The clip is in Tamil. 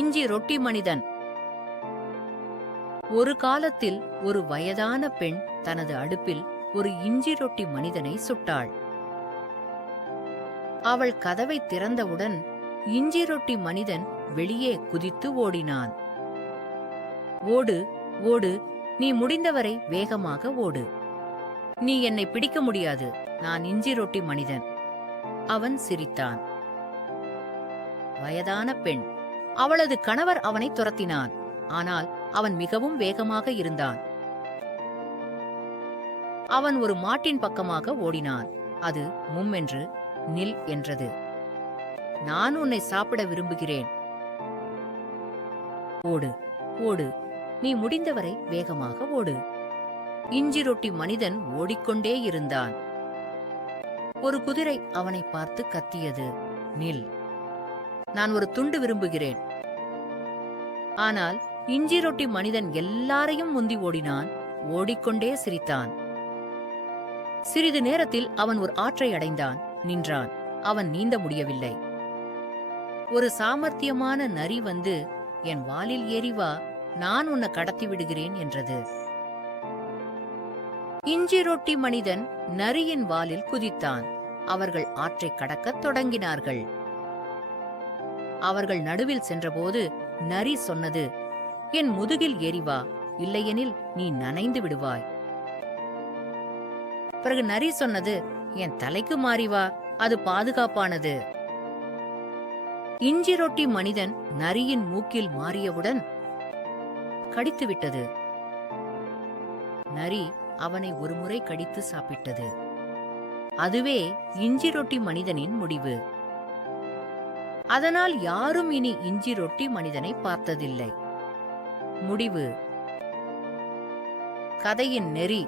இஞ்சி ரொட்டி மனிதன். ஒரு காலத்தில் ஒரு வயதான பெண் தனது அடுப்பில் ஒரு இஞ்சி ரொட்டி மனிதனை சுட்டாள். அவள் கதவை திறந்தவுடன் இஞ்சி ரொட்டி மனிதன் வெளியே குதித்து ஓடினான். ஓடு, ஓடு, நீ முடிந்தவரை வேகமாக ஓடு. நீ என்னை பிடிக்க முடியாது, நான் இஞ்சி ரொட்டி மனிதன். அவன் சிரித்தான். வயதான பெண். அவளது கணவர் அவனை துரத்தினான். ஆனால் அவன் மிகவும் வேகமாக இருந்தான். அவன் ஒரு மாட்டின் பக்கமாக ஓடினான். அது மும்மென்று நில் என்றது. நான் உன்னை சாப்பிட விரும்புகிறேன். ஓடு, ஓடு, நீ முடிந்தவரை வேகமாக ஓடு. இஞ்சி ரொட்டி மனிதன் ஓடிக்கொண்டே இருந்தான். ஒரு குதிரை அவனை பார்த்து கத்தியது. நில், நான் ஒரு துண்டு விரும்புகிறேன். ஆனால் இஞ்சி ரொட்டி மனிதன் எல்லாரையும் முந்தி ஓடினான். ஓடிக்கொண்டே சிரித்தான். சிறிது நேரத்தில் அவன் ஒரு ஆற்றை அடைந்தான். நின்றான். அவன் நீந்த முடியவில்லை. ஒரு சாமர்த்தியமான நரி வந்து, என் வாலில் ஏறி வா, நான் உன்னை கடத்தி விடுகிறேன் என்றது. இஞ்சி ரொட்டி மனிதன் நரியின் வாலில் குதித்தான். அவர்கள் ஆற்றை கடக்கத் தொடங்கினார்கள். அவர்கள் நடுவில் சென்றபோது நரி சொன்னது, என் முதுகில் ஏறி வா, இல்லையெனில் நீ நனைந்து விடுவாய். பிறகு நரி சொன்னது, என் தலைக்கு மாறி வா, அது பாதுகாப்பானது. இஞ்சி ரொட்டி மனிதன் நரியின் மூக்கில் மாறியவுடன் கடித்துவிட்டது. நரி அவனை ஒருமுறை கடித்து சாப்பிட்டது. அதுவே இஞ்சி ரொட்டி மனிதனின் முடிவு. அதனால் யாரும் இனி இஞ்சி ரொட்டி மனிதனை பார்த்ததில்லை. முடிவு. கதையின் நெறி.